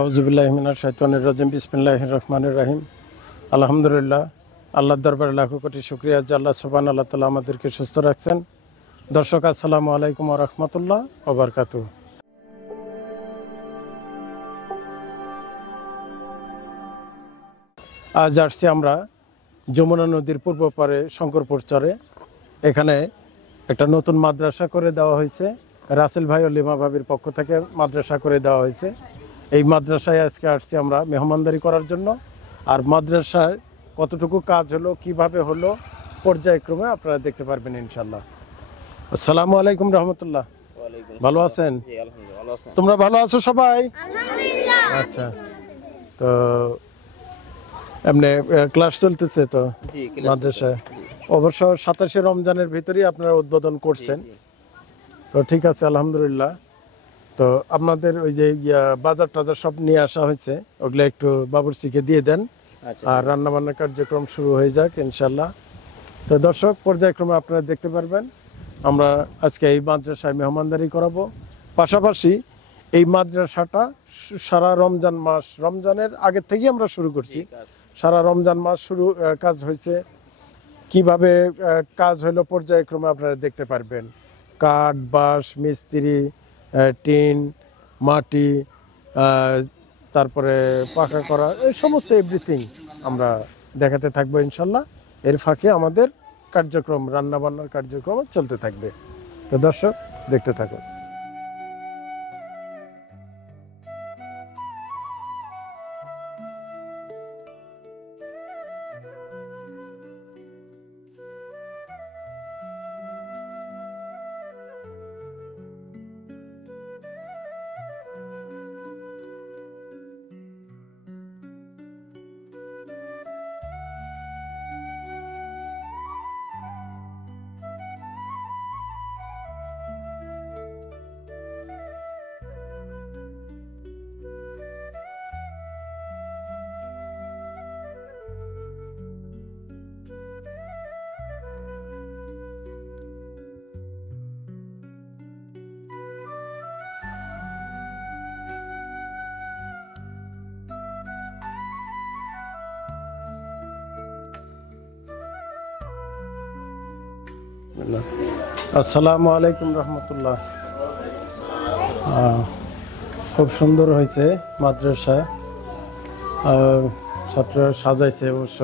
আউযুবিল্লাহি মিনাশ শাইতানির রাজিম বিসমিল্লাহির রহমানির রহিম আলহামদুলিল্লাহ আল্লাহর দরবারে লাখো কোটি শুকরিয়া যে আল্লাহ সুবহানাহু ওয়া তাআলা আমাদেরকে সুস্থ রাখছেন। দর্শক আসসালামু আলাইকুম ওয়া রাহমাতুল্লাহ ওয়া বারাকাতুহু। আজ আসছি আমরা যমুনা নদীর পূর্ব পারে শঙ্করপুর চরে। এখানে একটা নতুন মাদ্রাসা করে দেওয়া হয়েছে, রাসেল ভাই ও লিমা ভাবির পক্ষ থেকে মাদ্রাসা করে দেওয়া হয়েছে। এই মাদ্রাসায় আজকে আসছি আমরা মেহমানদারি করার জন্য। আর মাদ্রাসায় কতটুকু কাজ হলো, কিভাবে হলো, পর্যায়ক্রমে আপনারা দেখতে পারবেন ইনশাল্লাহ। আসসালামু আলাইকুম রহমতুল্লাহ। ভালো আছেন? তোমরা ভালো আছো সবাই? আচ্ছা, তো এমনি ক্লাস চলতেছে তো মাদ্রাসায়? অবশ্য 27শে রমজানের ভিতরেই আপনারা উদ্বোধন করছেন, তো ঠিক আছে আলহামদুলিল্লাহ। তো আপনাদের ওই যে বাজার টাজার সব নিয়ে আসা হয়েছে, ওগুলো একটু বাবুর্চিকে দিয়ে দেন, আর রান্না বান্নার কার্যক্রম শুরু হয়ে যাক ইনশাল্লাহ। তো দর্শক, পর্যায়ক্রমে আপনারা দেখতে পারবেন। আমরা আজকে এই মাদ্রাসায় মেহমানদারি করাবো, পাশাপাশি এই মাদ্রাসাটা সারা রমজান মাস, রমজানের আগের থেকেই আমরা শুরু করছি, সারা রমজান মাস শুরু কাজ হয়েছে। কিভাবে কাজ হলো পর্যায়ক্রমে আপনারা দেখতে পারবেন। কাঠ, বাঁশ, মিস্ত্রি, টিন, মাটি, তারপরে পাকা করা, এই সমস্ত এভরিথিং আমরা দেখাতে থাকবো ইনশাল্লাহ। এর ফাঁকে আমাদের কার্যক্রম, রান্নাবান্নার কার্যক্রম চলতে থাকবে। তো দর্শক, দেখতে থাকুন। আসসালামু আলাইকুম রহমতুল্লাহ। খুব সুন্দর হয়েছে মাদ্রাসা, ছাত্ররা সাজাইছে অবশ্য।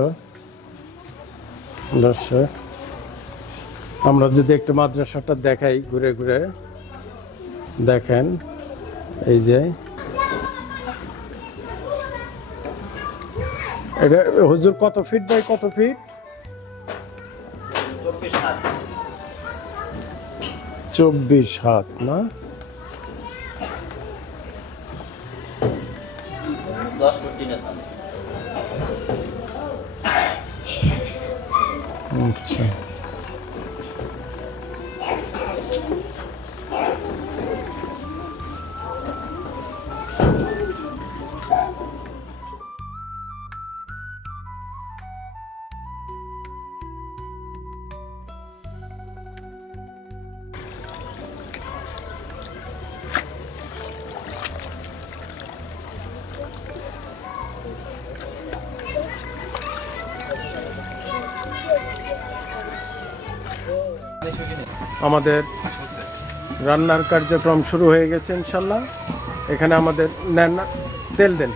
দর্শক, আমরা যদি একটু মাদ্রাসাটা দেখাই ঘুরে ঘুরে, দেখেন এই যে এটা হুজুর কত ফিট বাই কত ফিট? 24 হাত না? 10 ফুট 3 আছে। আচ্ছা, আমাদের রান্নার কার্যক্রম শুরু হয়ে গেছে ইনশাল্লাহ। এখানে আমাদের নেন না, তেল দেন।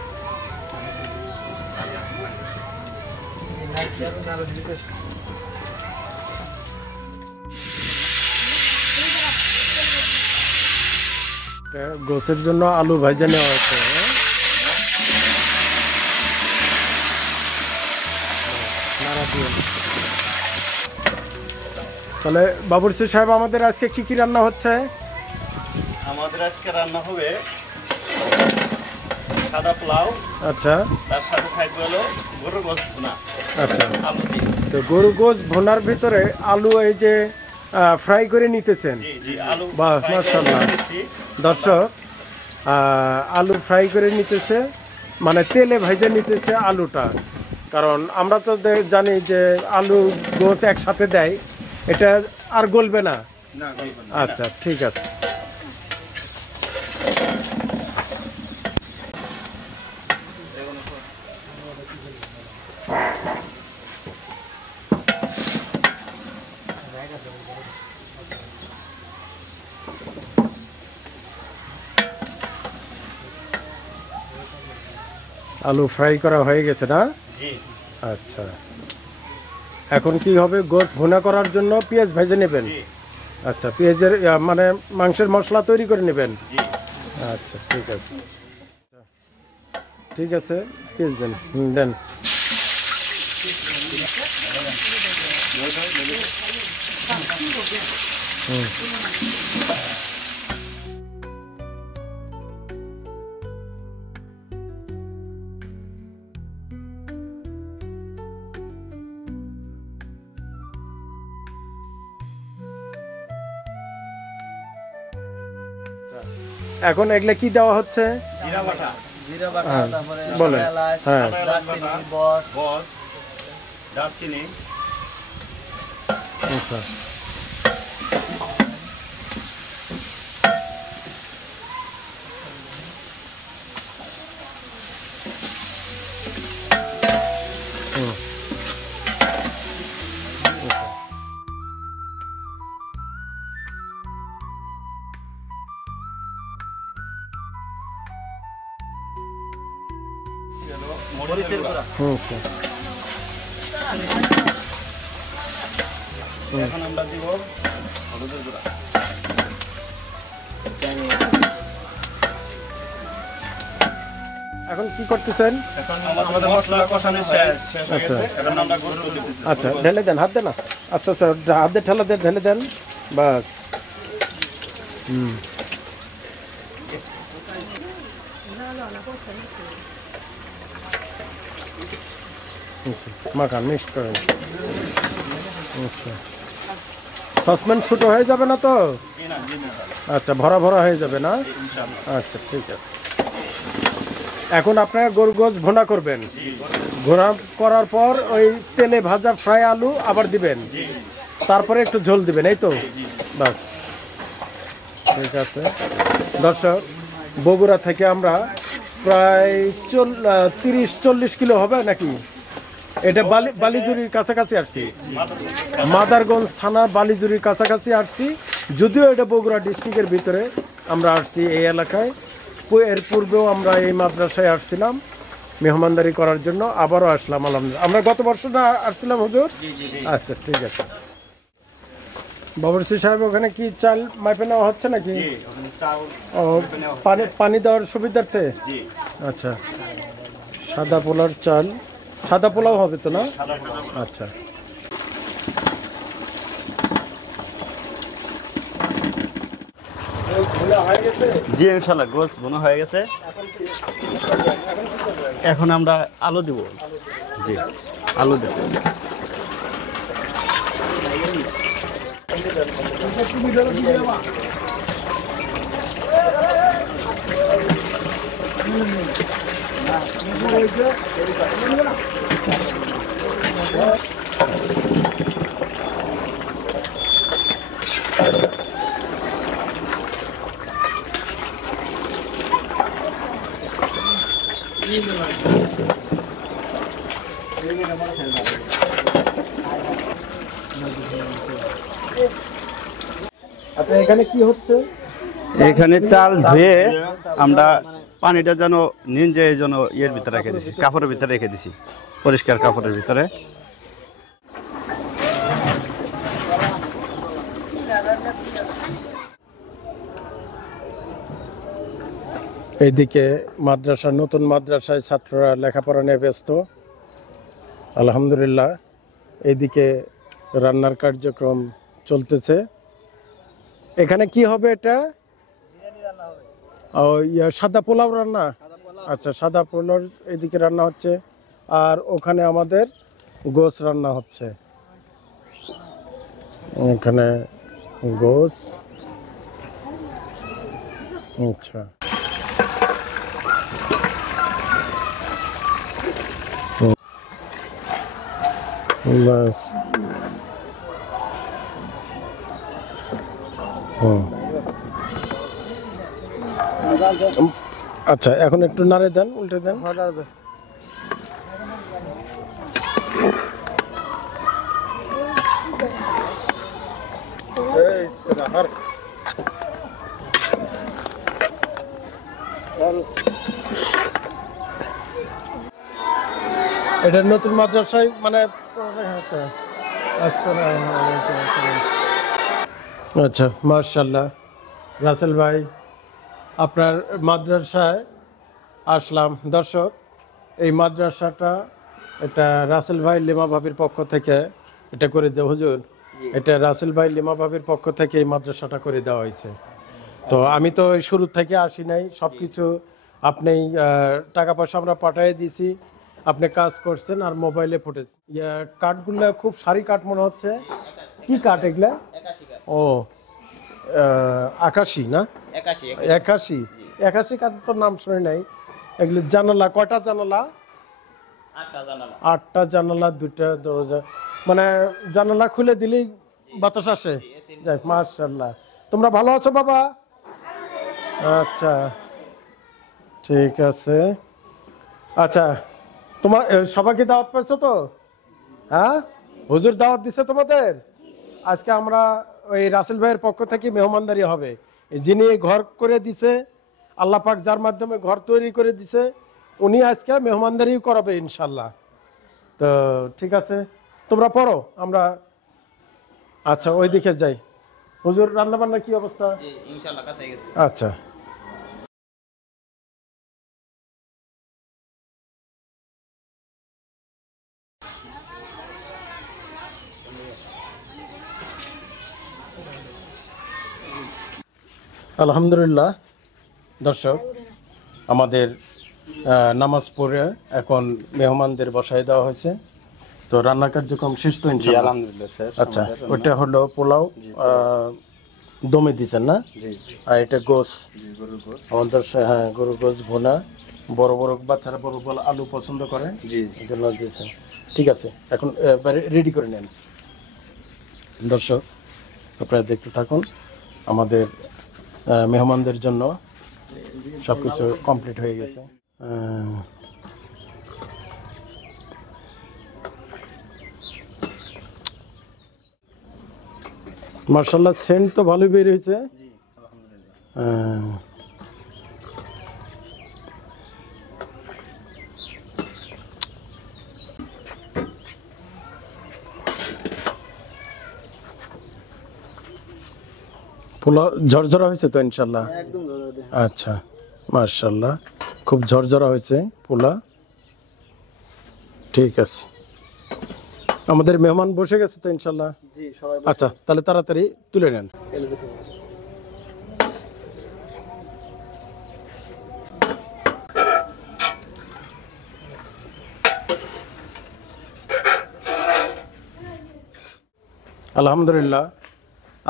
গোছের জন্য আলু ভাজা নেওয়া হচ্ছে। তাহলে বাবুর্চি সাহেব, আমাদের আজকে কি কি রান্না হচ্ছে? আমাদের আজকে রান্না হবে সাদা পোলাও। আচ্ছা, তার সাথে থাকবে হলো গরুর গোশত ভুনা। আচ্ছা, আলু দিয়ে। তো গরু গোশ ভুনার ভিতরে আলু এই যে ফ্রাই করে নিতেছেন। জি জি, আলু বাহ, ফ্রাই করে মাশাআল্লাহ। নিচ্ছি। দর্শক, আলু ফ্রাই করে নিতেছে, মানে তেলে ভেজে নিতেছে আলুটা। কারণ আমরা তো জানি যে আলু গোশ একসাথে দেয়, এটা আর গলবে না। না, গলবে না। আচ্ছা, ঠিক আছে। আলু ফ্রাই করা হয়ে গেছে না? জি আচ্ছা, এখন কি হবে? গোস ভুনা করার জন্য পেঁয়াজ ভেজে নেবেন? জি আচ্ছা, পেঁয়াজের মানে মাংসের মশলা তৈরি করে নেবেন? জি আচ্ছা, ঠিক আছে, ঠিক আছে, পেঁয়াজ দেন। দেন। হুম। এখন এগুলা কি দেওয়া হচ্ছে? জিরা বাটা, জিরা বাটা, হ্যাঁ, তারপরে বলেন। এলাচ, হ্যাঁ। দারচিনি, বস, বস, দারচিনি, আচ্ছা, হুম। মরিচের গুঁড়া। হুম, আচ্ছা। এখন আমরা দিব হলুদের গুঁড়া। এখন কি করতেছেন? এখন আমাদের মশলা কষানো শেষ হয়ে আচ্ছা। গেছে। এখন আমরা গোস্ত দিতেছি। আচ্ছা, ঢেলে দেন, হাত দেন না। আচ্ছা আচ্ছা, হাত দিয়ে ঠেলা দেন, ঢেলে দেন, বাস। হুম। আচ্ছা, মাখান, মিক্স করেন। আচ্ছা, সসপ্যান ছোট হয়ে যাবে না তো? জি না, জি না। আচ্ছা, ভরা ভরা হয়ে যাবে না? ইনশাআল্লাহ। আচ্ছা, ঠিক আছে। এখন আপনারা গরু গোস ভুনা করবেন। জি, ভুনা করার পর ওই তেলে ভাজা ফ্রাই আলু আবার দিবেন, জি, তারপরে একটু ঝোল দিবেন, এই তো? জি। বাস, ঠিক আছে। দর্শক, বগুড়া থেকে আমরা প্রায় 30-40 কিলো হবে নাকি, এটা বালিজুরির কাছাকাছি আসছি, মাদারগঞ্জ থানা বালিজুরির কাছাকাছি আসছি। যদিও এটা বগুড়া ডিস্ট্রিক্টের ভিতরে আমরা আসছি এই এলাকায়। এর পূর্বেও আমরা এই মাদ্রাসায় আসছিলাম মেহমানদারি করার জন্য, আবারও আসলাম আলহামদুলিল্লাহ। আমরা গত বছর না আসছিলাম হুজুর? আচ্ছা, ঠিক আছে। বাবরসি সাহেব, ওখানে কি চাল মাইপে নেওয়া হচ্ছে নাকি? জি, ওখানে চাউল, ও, পানি দেওয়ার সুবিধার্থে? জি, আচ্ছা, সাদা পোলার চাল, সাদা পোলাও হবে তো না? সাদা পোলাও। আচ্ছা, জি ইনশাআল্লাহ, গোস বোনা হয়ে গেছে। এখন আমরা আলু দিব। জি, আলু দেব। আচ্ছা, এখানে কি হচ্ছে? এখানে চাল ধুয়ে আমরা পানিটা যেন নিঞ্জে এই জন্য ইয়ের ভিতরে রেখে দিছি, কাপড়ের ভিতরে রেখে দিছি, পরিষ্কার কাপড়ের ভিতরে। এইদিকে মাদ্রাসা, নতুন মাদ্রাসায় ছাত্ররা লেখাপড়া নিয়ে ব্যস্ত আলহামদুলিল্লাহ। এইদিকে রান্নার কার্যক্রম চলতেছে। এখানে কি হবে এটা? ও, সাদা পোলাও রান্না। আচ্ছা, সাদা পোলাও এদিকে রান্না হচ্ছে, আর ওখানে আমাদের গোস রান্না হচ্ছে। এখানে গোস। আচ্ছা, বাস। আচ্ছা, এখন একটু নাড়ে দেন, উল্টে দেন। এটা নতুন মাদ্রাসায় মানে আচ্ছা আসসালামু আলাইকুম। আচ্ছা মাশাআল্লাহ রাসেল ভাই আপনার মাদ্রাসায় আসলাম। দর্শক এই মাদ্রাসাটা এটা রাসেল ভাই লিমা ভাবির পক্ষ থেকে এটা করে দেওয়া হুজুর, এটা রাসেল ভাই লিমা ভাবির পক্ষ থেকে এই মাদ্রাসাটা করে দেওয়া হয়েছে। তো আমি তো ওই শুরু থেকে আসি নাই, সব কিছু আপনি টাকা পয়সা আমরা পাঠিয়ে দিয়েছি, আপনি কাজ করছেন আর মোবাইলে ফুটেজ কাঠগুলো খুব সারি কাঠ মনে হচ্ছে। কি কাঠ এগুলা? ও আকাশি না? একাশি একাশি কাঠ তো নাম শুনে নাই। এগুলো জানালা কয়টা? জানালা 8টা জানালা, 2টা দরজা, মানে জানালা খুলে দিলেই বাতাস আসে। যাই মাশাআল্লাহ। তোমরা ভালো আছো বাবা? আচ্ছা ঠিক আছে। আচ্ছা তোমার সবাইকে দাওয়াত পাইছো তো? হ্যাঁ হুজুর দাওয়াত দিছে তোমাদের। আজকে আমরা ওই রাসেল ভাইয়ের পক্ষ থেকে মেহমানদারি হবে। যিনি ঘর করে দিছে, আল্লাহ পাক যার মাধ্যমে ঘর তৈরি করে দিছে, উনি আজকে মেহমানদারি করাবে ইনশাল্লাহ। তো ঠিক আছে তোমরা পড়ো, আমরা আচ্ছা ওই দিকে যাই। হুজুর রান্না বান্না কি অবস্থা? ইনশাআল্লাহ কাছে গেছে। আচ্ছা আলহামদুলিল্লাহ। দর্শক আমাদের নামাজ পড়ে এখন মেহমানদের বসায় দেওয়া হয়েছে। তো রান্না কার্যক্রম শেষ তো ইনশাআল্লাহ? আলহামদুলিল্লাহ শেষ। আচ্ছা ওটা হলো পোলাও দমে দিচ্ছেন না? আর এটা গোস আমাদের, হ্যাঁ গরুর গোস ভুনা, বড় বড় বাচ্চারা বড় বড় আলু পছন্দ করে, এই জন্য দিয়েছেন। ঠিক আছে এখন রেডি করে নেন। দর্শক আপনারা দেখতে থাকুন, আমাদের মেহমানদের জন্য সবকিছু কমপ্লিট হয়ে গেছে। মার্শাল্লাহ সেন্ট তো ভালোই বের হয়েছে। পোলা ঝরঝরা হয়েছে তো ইনশাল্লাহ? আচ্ছা মার্শাল্লাহ খুব ঝরঝরা হয়েছে পোলা। ঠিক আছে আমাদের মেহমান বসে গেছে তো ইনশাল্লাহ? আচ্ছা তাহলে তাড়াতাড়ি তুলে নেন। আলহামদুলিল্লাহ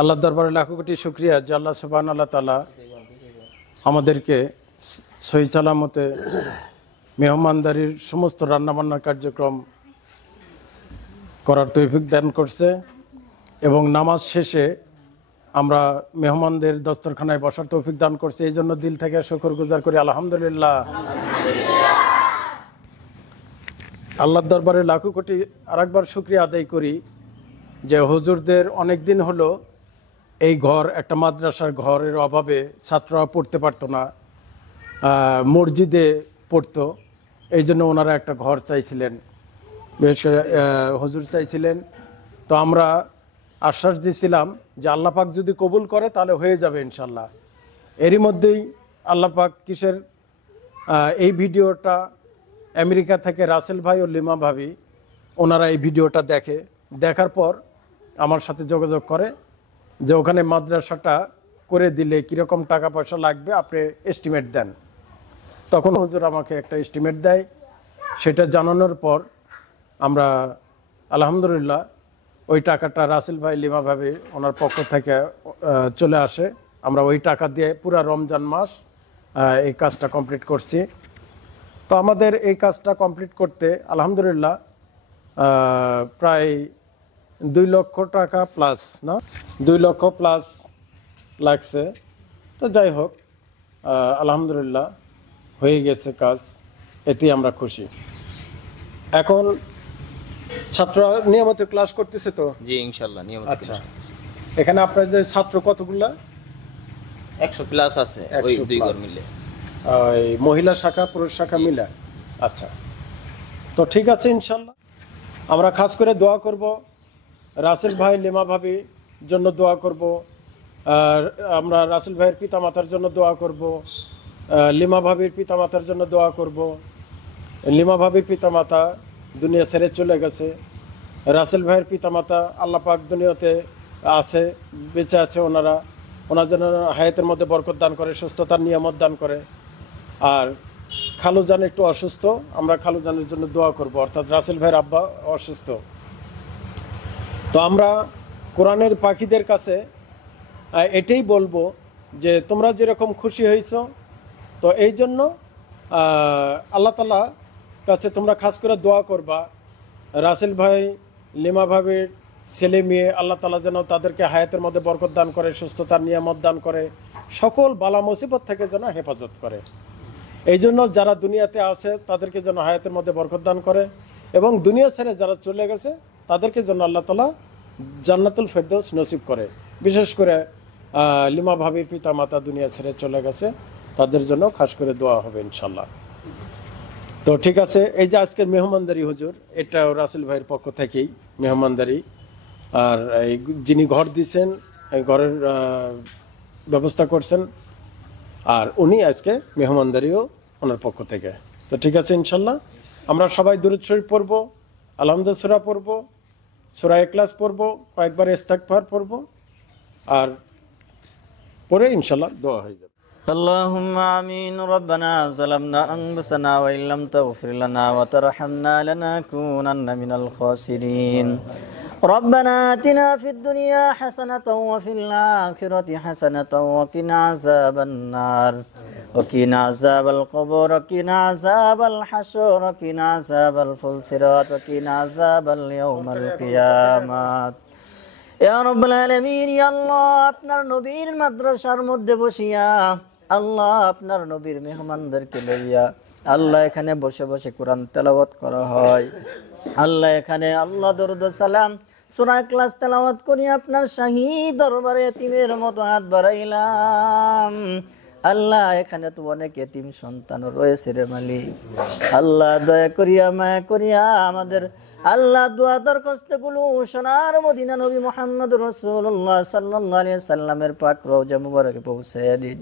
আল্লাহর দরবারে লাখো কোটি শুকরিয়া যে আল্লাহ সুবহানাহু ওয়া তাআলা আমাদেরকে সহি সালামতে মেহমানদারির সমস্ত রান্নাবান্নার কার্যক্রম করার তৌফিক দান করছে এবং নামাজ শেষে আমরা মেহমানদের দস্তরখানায় বসার তৌফিক দান করছে। এই জন্য দিল থেকে শুকর গুজার করি আলহামদুলিল্লাহ। আল্লাহর দরবারে লাখো কোটি আরেকবার শুকরিয়া আদায় করি যে হুজুরদের অনেক দিন হলো এই ঘর, একটা মাদ্রাসার ঘরের অভাবে ছাত্ররা পড়তে পারতো না, মসজিদে পড়তো, এই জন্য ওনারা একটা ঘর চাইছিলেন, বিশেষ করে হুজুর চাইছিলেন। তো আমরা আশ্বাস দিয়েছিলাম যে আল্লাহ পাক যদি কবুল করে তাহলে হয়ে যাবে ইনশাল্লাহ। এরই মধ্যেই আল্লাহ পাক কিসের এই ভিডিওটা আমেরিকা থেকে রাসেল ভাই ও লিমা ভাবি ওনারা এই ভিডিওটা দেখার পর আমার সাথে যোগাযোগ করে যে ওখানে মাদ্রাসাটা করে দিলে কীরকম টাকা পয়সা লাগবে আপনি এস্টিমেট দেন। তখন হুজুর আমাকে একটা এস্টিমেট দেয়, সেটা জানানোর পর আমরা আলহামদুলিল্লাহ ওই টাকাটা রাসেল ভাই লিমা ভাবি ওনার পক্ষ থেকে চলে আসে। আমরা ওই টাকা দিয়ে পুরা রমজান মাস এই কাজটা কমপ্লিট করছি। তো আমাদের এই কাজটা কমপ্লিট করতে আলহামদুলিল্লাহ প্রায় 2 লক্ষ টাকা প্লাস, না 2 লক্ষ প্লাস লাগছে। তো যাই হোক আলহামদুলিল্লাহ হয়ে গেছে কাজ, এতেই আমরা খুশি। এখন ছাত্ররা নিয়মিত ক্লাস করতেছে তো? জি ইনশাআল্লাহ নিয়মিত। আচ্ছা এখানে আপনাদের ছাত্র কতগুলা? 100 প্লাস আছে ওই 2 ঘর মিলে। ওই মহিলা শাখা পুরুষ শাখা মিলে? আচ্ছা তো ঠিক আছে, ইনশাল্লাহ আমরা খাস করে দোয়া করব, রাসেল ভাই লিমা ভাবির জন্য দোয়া করব, আর আমরা রাসেল ভাইয়ের পিতামাতার জন্য দোয়া করব, লিমা ভাবির পিতামাতার জন্য দোয়া করব। লিমা ভাবির পিতামাতা দুনিয়া ছেড়ে চলে গেছে, রাসেল ভাইয়ের পিতামাতা আল্লাহ পাক দুনিয়াতে আছে, বেঁচে আছে, ওনার যেন হায়াতের মধ্যে বরকত দান করে, সুস্থতার নিয়ামত দান করে। আর খালুজান একটু অসুস্থ, আমরা খালুজানের জন্য দোয়া করব, অর্থাৎ রাসেল ভাইয়ের আব্বা অসুস্থ। তো আমরা কোরআনের পাখিদের কাছে এটাই বলবো যে তোমরা যেরকম খুশি হয়েছো, তো এই জন্য আল্লাহ তাআলা কাছে তোমরা খাস করে দোয়া করবা, রাসেল ভাই লিমা ভাবির ছেলে মেয়ে আল্লাহ তাআলা যেন তাদেরকে হায়াতের মধ্যে বরকত দান করে, সুস্থতার নিয়ামত দান করে, সকল বালা মুসিবত থেকে যেন হেফাজত করে। এই জন্য যারা দুনিয়াতে আছে তাদেরকে যেন হায়াতের মধ্যে বরকত দান করে, এবং দুনিয়া ছেড়ে যারা চলে গেছে তাদেরকে যেন আল্লাহ তাআলা জান্নাতুল ফেরদৌস নসিব করে। বিশেষ করে লিমা ভাবির পিতা মাতা দুনিয়া ছেড়ে চলে গেছে, তাদের জন্য খাস করে দোয়া হবে ইনশাল্লাহ। তো ঠিক আছে, এই যে আজকের মেহমানদারি হুজুর, এটাও রাসেল ভাইয়ের পক্ষ থেকেই মেহমানদারি। আর এই যিনি ঘর দিয়েছেন, এই ঘরের ব্যবস্থা করছেন, আর উনি আজকে মেহমানদারিও ওনার পক্ষ থেকে। তো ঠিক আছে, ইনশাল্লাহ আমরা সবাই দুরূদ শরীফ পড়বো, আলহামদুলিল্লাহ সূরা পড়বো, সূরা ইখলাস পড়বো, কয়েকবার ইস্তিগফার পড়বো, আর পরে ইনশাল্লাহ দোয়া হয়ে যাবে। اللهم آمين. ربنا ظلمنا أنفسنا وإن لم تغفر لنا وترحمنا لنكونن من الخاسرين. ربنا آتنا في الدنيا حسنة وفي الآخرة حسنة وقنا عذاب النار وقنا عذاب القبور وقنا عذاب الحشر وقنا عذاب الفلسرات وقنا عذاب اليوم القيامة. ইয়া রাব্বুল আলামিন, ইয়া আল্লাহ, আপনার নবীর মাদ্রাসার মধ্যে বসিয়া, আল্লাহ আপনার নবীর মেহমানদেরকে লইয়া, আল্লাহ এখানে বসে বসে কোরআন তেলাওয়াত করা হয়, আল্লাহ এখানে আল্লাহ দরুদ সালাম সূরা ইখলাস তেলাওয়াত করি আপনার শাহী দরবারে এতিমের মতো হাত বাড়াইলাম। আল্লাহ এখানে তো অনেক এতিম সন্তান রয়েছে রে মালিক, আল্লাহ দয়া করিয়া মায়া করিয়া আমাদের আল্লাহ দোয়া দরখাস্তগুলো সোনার মদিনা নবী মুহাম্মদ রাসূলুল্লাহ সাল্লাল্লাহু আলাইহি সাল্লামের পাক রওজা মুবারকে পৌঁছায়া দিন।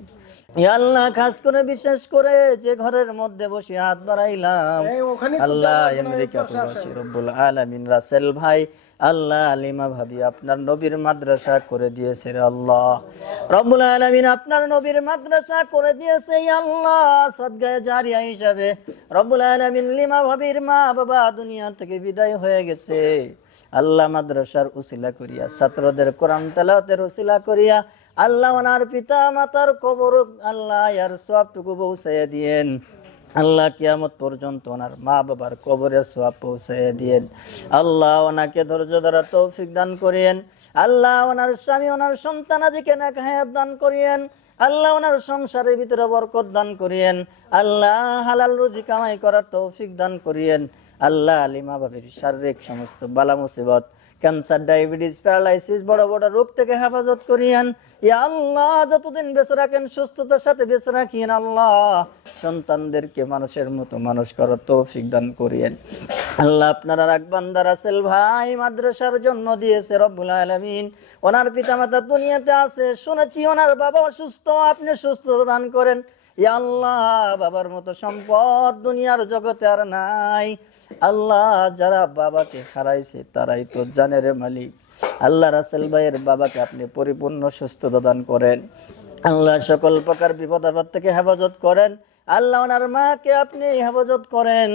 ইয়া আল্লাহ, খাস করে বিশেষ করে যে ঘরের মধ্যে বসে হাত বাড়াইলাম, আল্লাহ আমেরিকা প্রবাসী রব্বুল আলামিন রাসেল ভাই, আল্লাহ লিমা ভাবি আপনার নবীর মাদ্রাসা করে দিয়েছে রে আল্লাহ রব্বুল আলামিন, আপনার নবীর মাদ্রাসা করে দিয়েছে আল্লাহ সদকায়ে জারিয়া হিসাবে। রব্বুল আলামিন লিমা ভাবির মা বাবা দুনিয়া থেকে বিদায় হয়ে গেছে, আল্লাহ মাদ্রাসার উসিলা করিয়া, ছাত্রদের কোরআন তেলাওয়াতের উসিলা করিয়া আল্লাহ ওনার পিতা মাতার কবর আল্লাহ আর সওয়াবটুকু পৌঁছাইয়া দিয়েন। আল্লাহ কিয়ামত পর্যন্ত ওনার মা বাবার কবরে সওয়াব পৌঁছাইয়া দিয়েন। আল্লাহ ওনাকে ধৈর্য ধরার তৌফিক দান করিয়েন। আল্লাহ ওনার স্বামী ওনার সন্তানাদিকে নেক হায়াত দান করিয়েন। আল্লাহ ওনার সংসারের ভিতরে বরকত দান করিয়েন। আল্লাহ হালাল রুজি কামাই করার তৌফিক দান করিয়েন। আল্লাহ লিমা ভাবির শারীরিক সমস্ত বালা মুসিবত, ক্যান্সার, ডায়াবেটিস, প্যারালাইসিস, বড় বড় রোগ থেকে হেফাজত করিয়েন। ইয়া আল্লাহ, যতদিন বেঁচে রাখেন সুস্থতার সাথে বেঁচে রাখিয়েন। আল্লাহ সন্তানদেরকে মানুষের মতো মানুষ করার তৌফিক দান করিয়েন। আল্লাহ আপনার আর এক বান্দা রাসেল ভাই মাদ্রাসার জন্য দিয়েছে রব্বুল আলামিন, ওনার পিতামাতা দুনিয়াতে আছে, শুনেছি ওনার বাবা অসুস্থ, আপনি সুস্থতা দান করেন। ইয়া আল্লাহ, বাবার মতো সম্পদ দুনিয়ার জগতে আর নাই। আল্লাহ যারা বাবাকে হারাইছে তারাই তো জানে রে মালিক। আল্লাহ রাসেল ভাইয়ের বাবাকে আপনি পরিপূর্ণ সুস্থতা দান করেন। আল্লাহ সকল প্রকার বিপদ আপদ থেকে হেফাজত করেন। আল্লাহ ওনার মাকে আপনি হেফাজত করেন।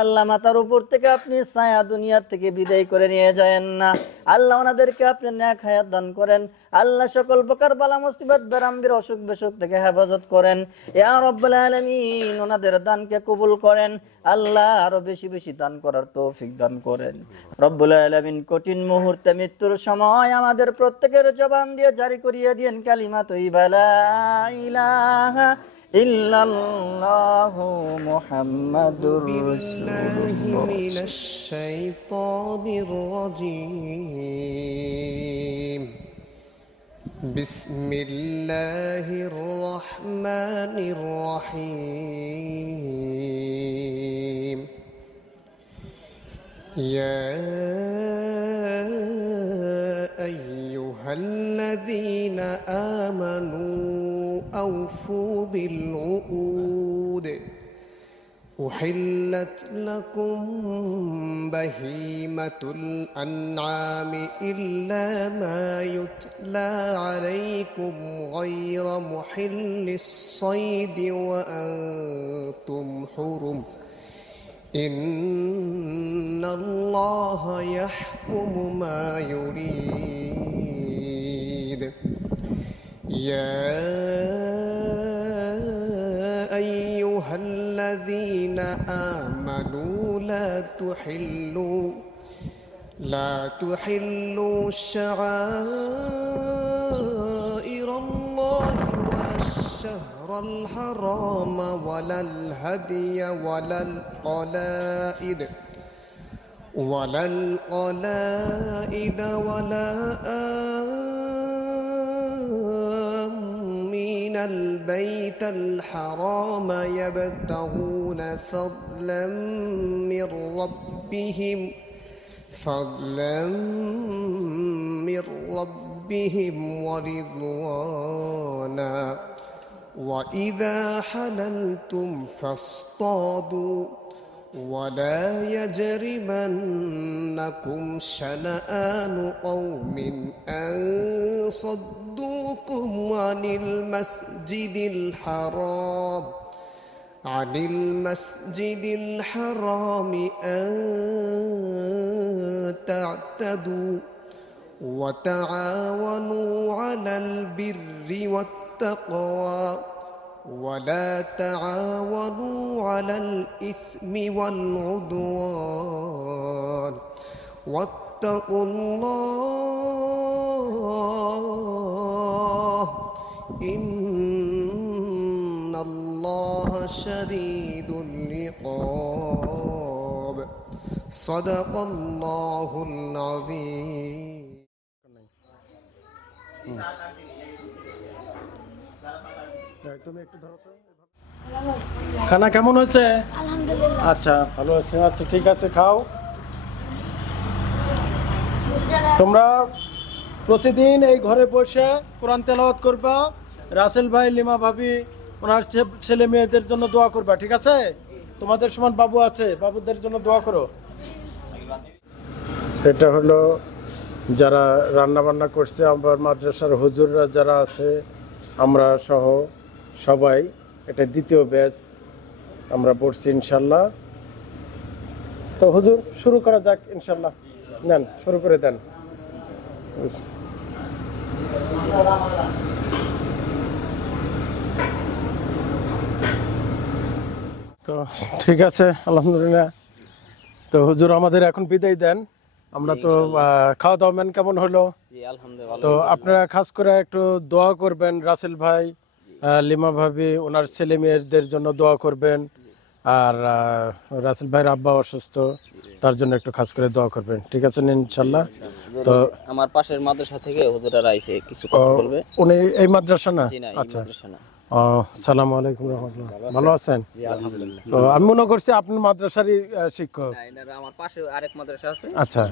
আল্লাহ মাতার উপর থেকে আপনি ছায়া দুনিয়ার থেকে বিদায় করে নিয়ে যায়েন না। আল্লাহ ওনাদেরকে আপনি নেক হায়াত দান করেন। আল্লাহ সকল প্রকার বালা মুসিবত বেরামবির অসুখ বিসুখ থেকে হেফাজত করেন। ইয়া রাব্বুল আলামিন, ওনাদের দানকে কবুল করেন। আল্লাহ আরো বেশি বেশি দান করার তৌফিক দান করেন। রব্বুল আলামিন, কঠিন মুহূর্তে মৃত্যুর সময় আমাদের প্রত্যেকের জবান দিয়ে জারি করিয়ে দিয়েন কালিমা তয়্যিবা লা ইলাহা ইল্লাল্লাহু মুহাম্মাদুর রাসূলুল্লাহ। মিনাশ শাইতানির রাজীম। বিসমিল্লাহির রহমানির রহিম। يا أيها الذين آمنوا أوفوا بالعقود أحلت لكم بهيمة الأنعام إلا ما يتلى عليكم غير محل الصيد وأنتم حرم إن الله يحكم ما يريد يا أيها الذين آمنوا لا تحلوا شعائر الله ولا الشهر الحرام ولا الهدي ولا القلائد ولا آمين البيت الحرام يبتغون فضلا من ربهم ورضوانا وإذا حللتم فاصطادوا ولا يجرمنكم شنآن قوم أن صدوكم عن المسجد الحرام أن تعتدوا وتعاونوا على البر والتقوى ولا تعاونوا على الإثم والعدوان واتقوا الله إن الله شديد العقاب صدق الله العظيم খানা কেমন হয়েছে? আলহামদুলিল্লাহ। আচ্ছা, ভালো আছে। আচ্ছা, ঠিক আছে, খাও। তোমরা প্রতিদিন এই ঘরে বসে কোরআন তেলাওয়াত করবা। রাসেল ভাই, লিমা ভাবি, ওনার ছেলে মেয়েদের জন্য দোয়া করবা, ঠিক আছে? তোমাদের সমান বাবু আছে, বাবুদের জন্য দোয়া করো। এটা হলো যারা রান্না বান্না করছে, আমার মাদ্রাসার হুজুররা যারা আছে, আমরা সহ সবাই, এটা দ্বিতীয় ব্যাচ আমরা পড়ছি ইনশাল্লাহ। তো হুজুর, শুরু করা যাক ইনশাল্লাহ। নেন, শুরু করে দেন। তো ঠিক আছে, আলহামদুলিল্লাহ। তো হুজুর আমাদের এখন বিদায় দেন। আমরা তো খাওয়া দাওয়া ম্যান কেমন হলো? তো আপনারা খাস করে একটু দোয়া করবেন, রাসেল ভাই, লিমা ভাবি, ওনার ছেলে মেয়েদের জন্য দোয়া করবেন। আর রাসেল ভাইয়ের আব্বা অসুস্থ, তার জন্য একটু খাস করে দোয়া করবেন, ঠিক আছে ইনশাল্লাহ। তো আমার পাশের মাদ্রাসা থেকে হুজুররা আইছে, কিছু কথা বলবে। উনি এই মাদ্রাসা না? জি না, এই আচ্ছা। মাদ্রাসা না। আসসালামু আলাইকুম রাহমাতুল্লাহ। ভালো আছেন? জি আলহামদুলিল্লাহ। তো আমি মনে করছি আপনার মাদ্রাসারই শিক্ষক। না, এনারা আমার পাশে আরেক মাদ্রাসা আছে। আচ্ছা,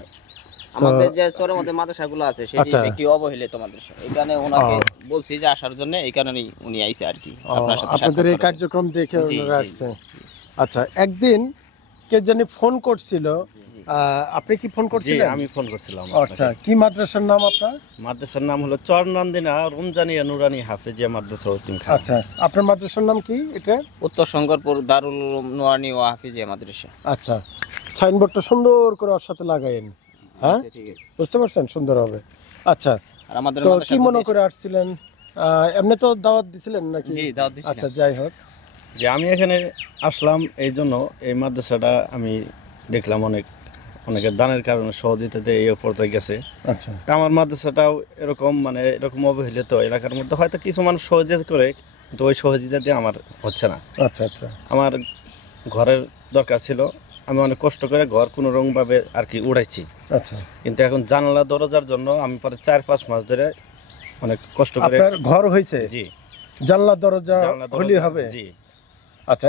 আমাদের যে চরের মধ্যে মাদ্রাসাগুলো আছে সেটি আচ্ছা। একটি অবহেলিত মাদ্রাসা। এখানে ওনাকে বলছি যে আসার জন্য, এই কারণেই উনি আইছে আর কি আপনার সাথে আপনাদের এই সাক্ষাৎ করার জন্য। কার্যক্রম দেখে জি, ওনারা জি, আসছে। আচ্ছা, একদিন কে জানি ফোন করছিল, আপনি কি ফোন জি, করছিলেন? আমি ফোন করছিলাম। আচ্ছা, কি মাদ্রাসার নাম আপনার? মাদ্রাসার নাম হলো চরনন্দিনা রমজানিয়া নুরানি হাফেজিয়া মাদ্রাসা উত্তিমখানা। আচ্ছা, আপনার মাদ্রাসার নাম কি এটা? উত্তর শঙ্করপুর দারুল উলুম নুরানি ও হাফিজিয়া মাদ্রাসা। আচ্ছা, সাইনবোর্ডটা সুন্দর করে ওর সাথে লাগাইন, হ্যাঁ, আচ্ছা, ঠিক আছে। বুঝতে পারছেন? সুন্দর হবে। আচ্ছা, আর আমাদের তো মাদ্রাসা কি মনে করে আসছিলেন? এমনি তো দাওয়াত দিছিলেন নাকি? জি, দাওয়াত দিছিলাম। আচ্ছা, যাই হোক। যে আমি এখানে আসলাম এই জন্য, এই মাদ্রাসাটা আমি দেখলাম অনেকের দানের কারণে সহযোগিতাতে এই পর্যায়ে গেছে। আচ্ছা, তা আমার মাদ্রাসাটাও এরকম অবহেলিত এলাকার মধ্যে হয়তো কিছু মানুষ সহযোগিতা করে, কিন্তু ওই সহযোগিতা দিয়ে আমার হচ্ছে না। আচ্ছা, আচ্ছা, আমার ঘরের দরকার ছিল, আমি অনেক কষ্ট করে ঘর কোনো রকমভাবে আর কি উড়াইছি, আচ্ছা। কিন্তু এখন জানালা দরজার জন্য আমি পরে 4-5 মাস ধরে অনেক কষ্ট করে। আপনার ঘর হয়েছে? জি, জানলা দরজা জানলা দরজা, হলি হবে? জি। আচ্ছা,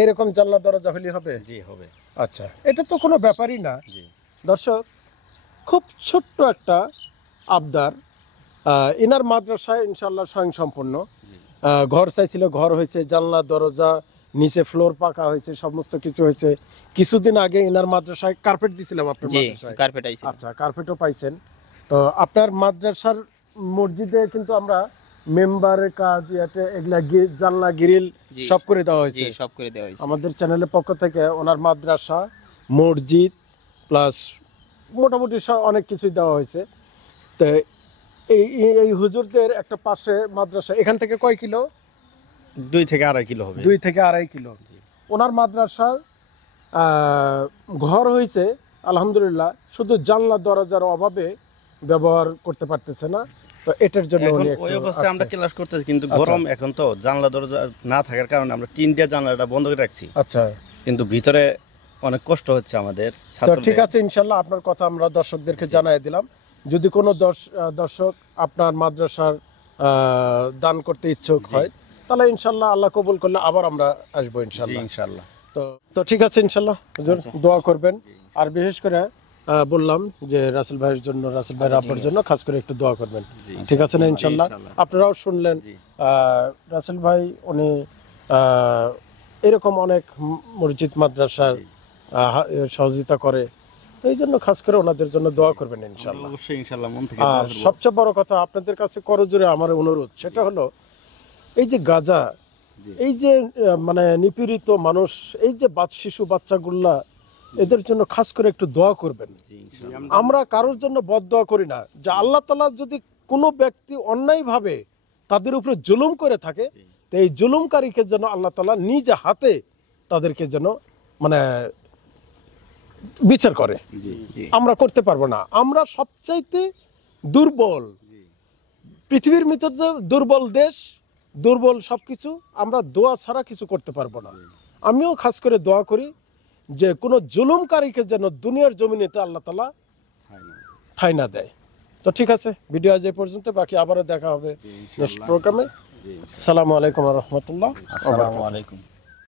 এইরকম জানলা দরজা হলে হবে? জি হবে। আচ্ছা, এটা তো কোনো ব্যাপারই না। জি দর্শক, খুব ছোট্ট একটা আবদার। ইনার মাদ্রাসায় ইনশাল্লাহ স্বয়ংসম্পূর্ণ। ঘর চাইছিল, ঘর হয়েছে, জানলা দরজা, নিচে ফ্লোর পাকা হয়েছে, সমস্ত কিছু হয়েছে। কিছুদিন আগে ইনার মাদ্রাসায় কার্পেট দিছিলাম আপনার জি মাদ্রাসায়। কার্পেট আইছে। আচ্ছা, কার্পেটও পাইছেন। তো আপনার মাদ্রাসার মসজিদে কিন্তু আমরা মেম্বারের কাজ, এগুলা জানলা গ্রিল জি, সব করে দেওয়া জি হয়েছে। সব করে দেওয়া হয়েছে। আমাদের চ্যানেলের পক্ষ থেকে ওনার মাদ্রাসা, মসজিদ প্লাস মোটামুটি অনেক কিছুই দেওয়া হয়েছে। তো এই হুজুরদের একটা পাশে মাদ্রাসা, এখান থেকে কয় কিলো? 2 থেকে 2.5 কিলো হবে। 2 থেকে 2.5 কিলো। ওনার মাদ্রাসার ঘর হয়েছে আলহামদুলিল্লাহ, শুধু জানলা দরজার অভাবে ব্যবহার করতে পারতেছে না। তো এটার জন্য এখন উনি ওই একটু অবস্থায় আমরা আসছে। ক্লাস করতেছি, কিন্তু আচ্ছা। গরম এখন তো জানলা দরজা না থাকার কারণে আমরা টিন দিয়ে জানলাটা বন্ধ করে রাখছি, আচ্ছা, কিন্তু ভিতরে অনেক কষ্ট হচ্ছে আমাদের তো ছাত্রদের। ঠিক আছে, ইনশাল্লাহ আপনার কথা আমরা দর্শকদেরকে জানাই দিলাম। যদি কোনো দর্শক আপনার মাদ্রাসার দান করতে ইচ্ছুক হয়, তাহলে ইনশাল্লাহ আল্লাহ কবুল করলে আবার আমরা আসবো জি ইনশাল্লাহ। ইনশাআল্লাহ। তো ঠিক আছে ইনশাল্লাহ হুজুর, দোয়া করবেন। আর বিশেষ করে বললাম যে রাসেল ভাইয়ের জন্য, রাসেল ভাইয়ের আব্বার জন্য খাস করে একটু দোয়া করবেন। ঠিক আছে না ইনশাল্লাহ? আপনারাও শুনলেন রাসেল ভাই উনি এরকম অনেক মসজিদ মাদ্রাসার সহযোগিতা করে। তো এই জন্য খাস করে ওনাদের জন্য দোয়া করবেন ইনশাল্লাহ। অবশ্যই ইনশাআল্লাহ, মন থেকে আর দোয়া করব। সবচেয়ে বড় কথা আপনাদের কাছে করজোরে আমার অনুরোধ, সেটা হলো এই যে গাঁজা, এই যে মানে নিপীড়িত মানুষ, এই যে শিশু বাচ্চাগুলা, এদের জন্য খাস করে একটু দোয়া করবেন। আমরা কারোর জন্য বদদোয়া করি না, যে আল্লাহ তাআলা যদি কোনো ব্যক্তি অন্যায়ভাবে তাদের উপরে জুলুম করে থাকে, তো এই জুলুমকারীকে যেন আল্লাহ তাআলা নিজ হাতে তাদেরকে যেন মানে বিচার করে। আমরা করতে পারবো না, আমরা সবচাইতে দুর্বল, পৃথিবীর ভিতরে দুর্বল দেশ, দুর্বল সবকিছু। আমরা দোয়া ছাড়া কিছু করতে পারবো না। আমিও খাস করে দোয়া করি যে কোনো জুলুমকারীকে যেন দুনিয়ার জমিনেতে আল্লাহ তাআলা ঠাঁই না দেয়। তো ঠিক আছে, ভিডিও আজ এই পর্যন্ত, বাকি আবারও দেখা হবে নেক্সট প্রোগ্রামে। আসসালামু আলাইকুম ওয়া রাহমাতুল্লাহ। আসসালামু আলাইকুম।